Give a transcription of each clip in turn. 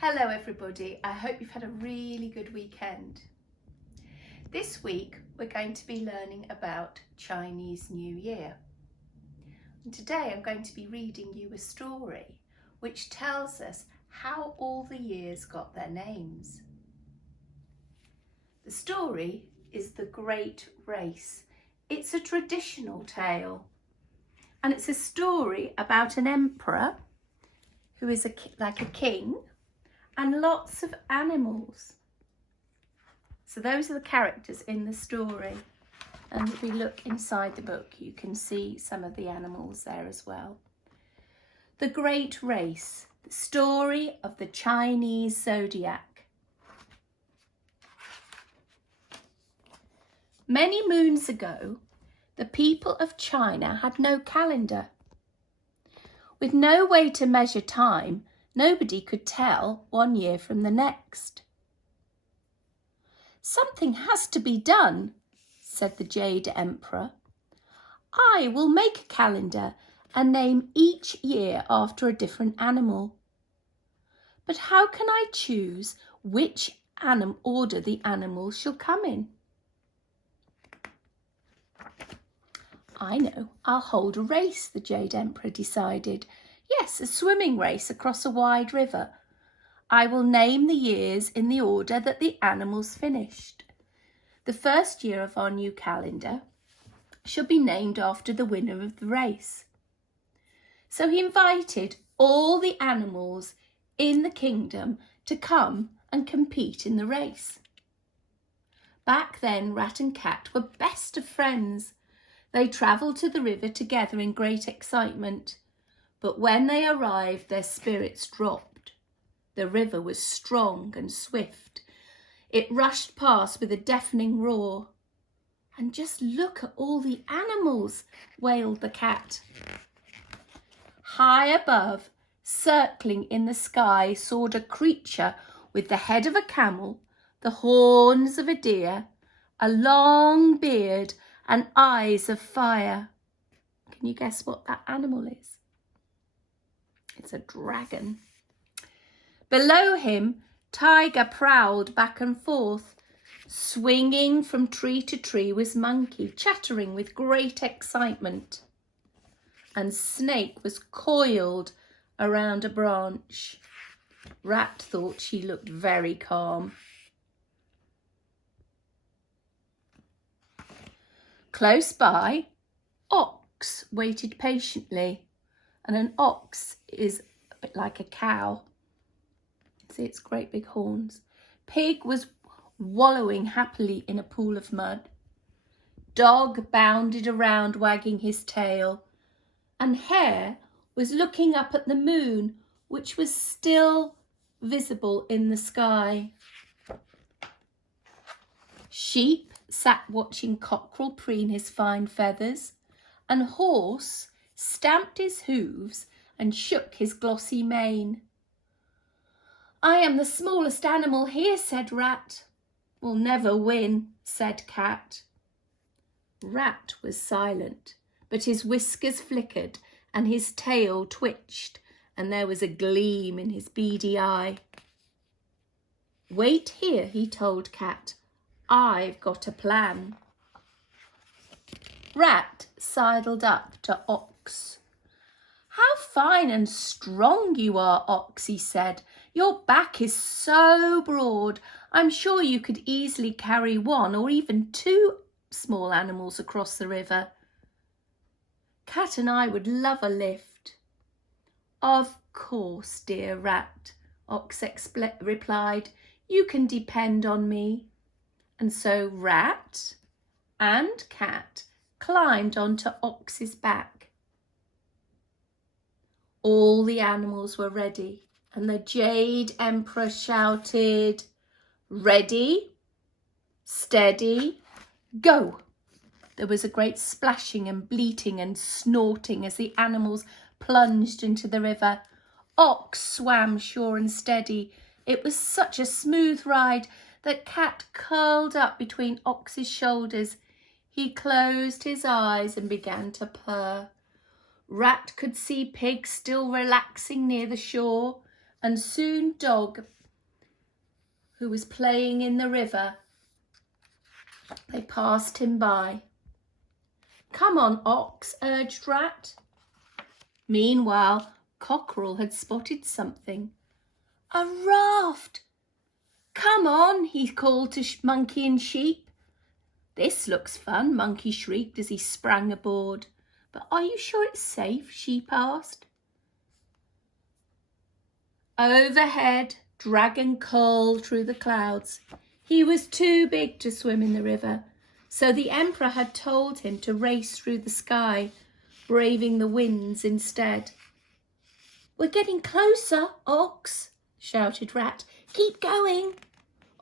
Hello everybody, I hope you've had a really good weekend. This week we're going to be learning about Chinese New Year. And today I'm going to be reading you a story which tells us how all the years got their names. The story is The Great Race. It's a traditional tale and it's a story about an emperor who is like a king and lots of animals. So those are the characters in the story. And if we look inside the book, you can see some of the animals there as well. The Great Race, the story of the Chinese zodiac. Many moons ago, the people of China had no calendar. With no way to measure time, nobody could tell one year from the next. "Something has to be done," said the Jade Emperor. "I will make a calendar and name each year after a different animal. But how can I choose which order the animals shall come in?" "I know, I'll hold a race," the Jade Emperor decided. "Yes, a swimming race across a wide river. I will name the years in the order that the animals finished. The first year of our new calendar shall be named after the winner of the race." So he invited all the animals in the kingdom to come and compete in the race. Back then, Rat and Cat were best of friends. They travelled to the river together in great excitement. But when they arrived, their spirits dropped. The river was strong and swift. It rushed past with a deafening roar. "And just look at all the animals," wailed the cat. High above, circling in the sky, soared a creature with the head of a camel, the horns of a deer, a long beard, and eyes of fire. Can you guess what that animal is? It's a dragon. Below him, Tiger prowled back and forth. Swinging from tree to tree was Monkey, chattering with great excitement. And Snake was coiled around a branch. Rat thought she looked very calm. Close by, Ox waited patiently. And an ox is a bit like a cow. See its great big horns. Pig was wallowing happily in a pool of mud. Dog bounded around wagging his tail. And Hare was looking up at the moon, which was still visible in the sky. Sheep sat watching Cockerel preen his fine feathers, and Horse stamped his hooves and shook his glossy mane. "I am the smallest animal here," said Rat. "We'll never win," said Cat. Rat was silent, but his whiskers flickered and his tail twitched, and there was a gleam in his beady eye. "Wait here," he told Cat. "I've got a plan." Rat sidled up to Ox. "How fine and strong you are, Ox," he said. "Your back is so broad. I'm sure you could easily carry one or even two small animals across the river." "Cat and I would love a lift." "Of course, dear Rat," Ox replied. "You can depend on me." And so Rat and Cat climbed onto Ox's back. All the animals were ready, and the Jade Emperor shouted, "Ready, steady, go!" There was a great splashing and bleating and snorting as the animals plunged into the river. Ox swam sure and steady. It was such a smooth ride that Cat curled up between Ox's shoulders. He closed his eyes and began to purr. Rat could see Pig still relaxing near the shore, and soon Dog, who was playing in the river, they passed him by. "Come on, Ox," urged Rat. Meanwhile, Cockerel had spotted something. "A raft! Come on," he called to Monkey and Sheep. "This looks fun," Monkey shrieked as he sprang aboard. "But are you sure it's safe?" Sheep asked. Overhead, Dragon curled through the clouds. He was too big to swim in the river, so the Emperor had told him to race through the sky, braving the winds instead. "We're getting closer, Ox," shouted Rat. "Keep going."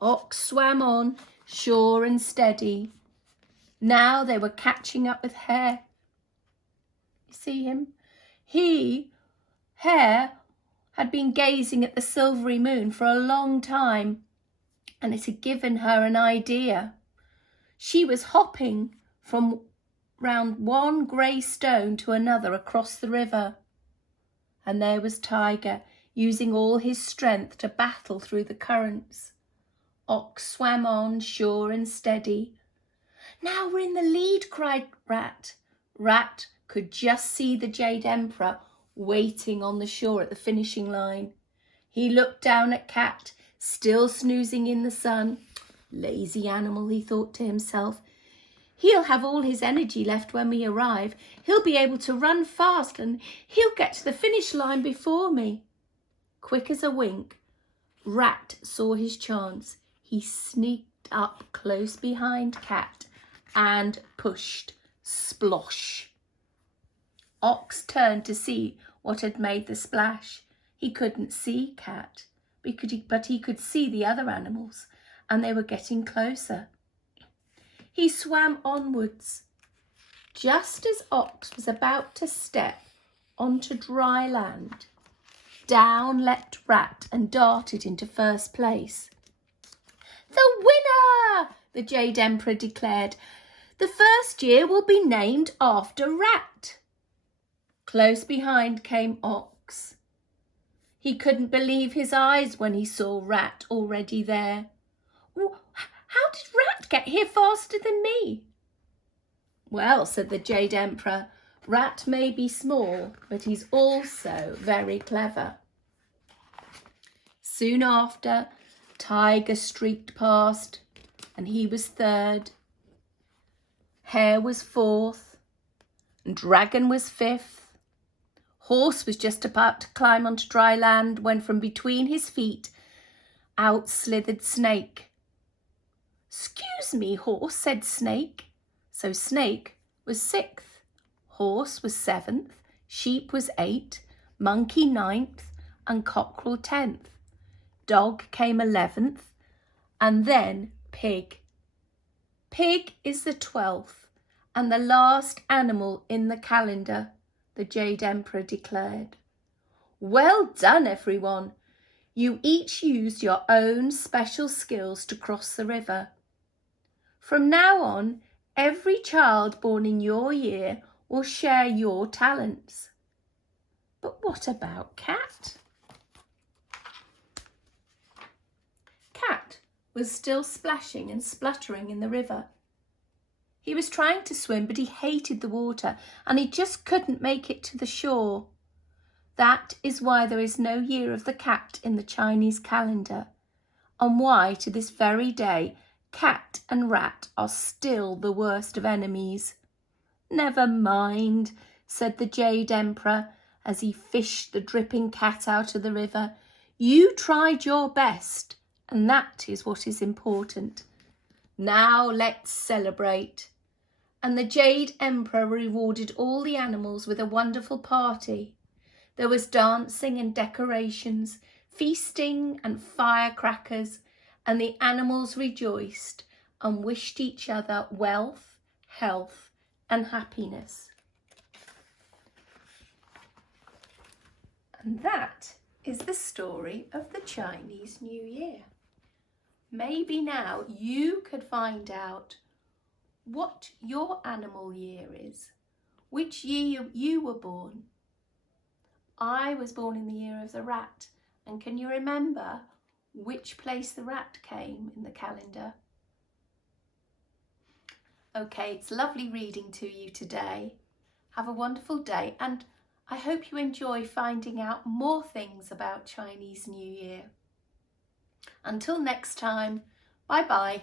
Ox swam on, sure and steady. Now they were catching up with Hare. You see him? Hare, had been gazing at the silvery moon for a long time, and it had given her an idea. She was hopping from round one grey stone to another across the river. And there was Tiger, using all his strength to battle through the currents. Ox swam on, sure and steady. "Now we're in the lead," cried Rat. Rat could just see the Jade Emperor waiting on the shore at the finishing line. He looked down at Cat, still snoozing in the sun. "Lazy animal," he thought to himself. "He'll have all his energy left when we arrive. He'll be able to run fast and he'll get to the finish line before me." Quick as a wink, Rat saw his chance. He sneaked up close behind Cat and pushed. Splosh! Ox turned to see what had made the splash. He couldn't see Cat, but he could see the other animals, and they were getting closer. He swam onwards. Just as Ox was about to step onto dry land, down leapt Rat and darted into first place. "The winner!" the Jade Emperor declared. "The first year will be named after Rat." Close behind came Ox. He couldn't believe his eyes when he saw Rat already there. "How did Rat get here faster than me?" "Well," said the Jade Emperor, "Rat may be small, but he's also very clever." Soon after, Tiger streaked past, and he was third. Hare was fourth, and Dragon was fifth. Horse was just about to climb onto dry land when from between his feet out slithered Snake. "Excuse me, Horse," said Snake. So Snake was sixth, Horse was seventh, Sheep was eighth, Monkey ninth, and Cockerel 10th. Dog came 11th, and then Pig. Pig is the 12th and the last animal in the calendar, the Jade Emperor declared. "Well done, everyone. You each used your own special skills to cross the river. From now on, every child born in your year will share your talents." But what about Cat? Cat was still splashing and spluttering in the river. He was trying to swim, but he hated the water and he just couldn't make it to the shore. That is why there is no year of the cat in the Chinese calendar, and why to this very day Cat and Rat are still the worst of enemies. "Never mind," said the Jade Emperor as he fished the dripping cat out of the river. "You tried your best, and that is what is important. Now let's celebrate." And the Jade Emperor rewarded all the animals with a wonderful party. There was dancing and decorations, feasting and firecrackers, and the animals rejoiced and wished each other wealth, health, and happiness. And that is the story of the Chinese New Year. Maybe now you could find out what your animal year is, which year you were born. I was born in the year of the rat, And can you remember which place the rat came in the calendar? Okay, it's lovely reading to you today. Have a wonderful day, and I hope you enjoy finding out more things about Chinese New Year. Until next time, bye bye.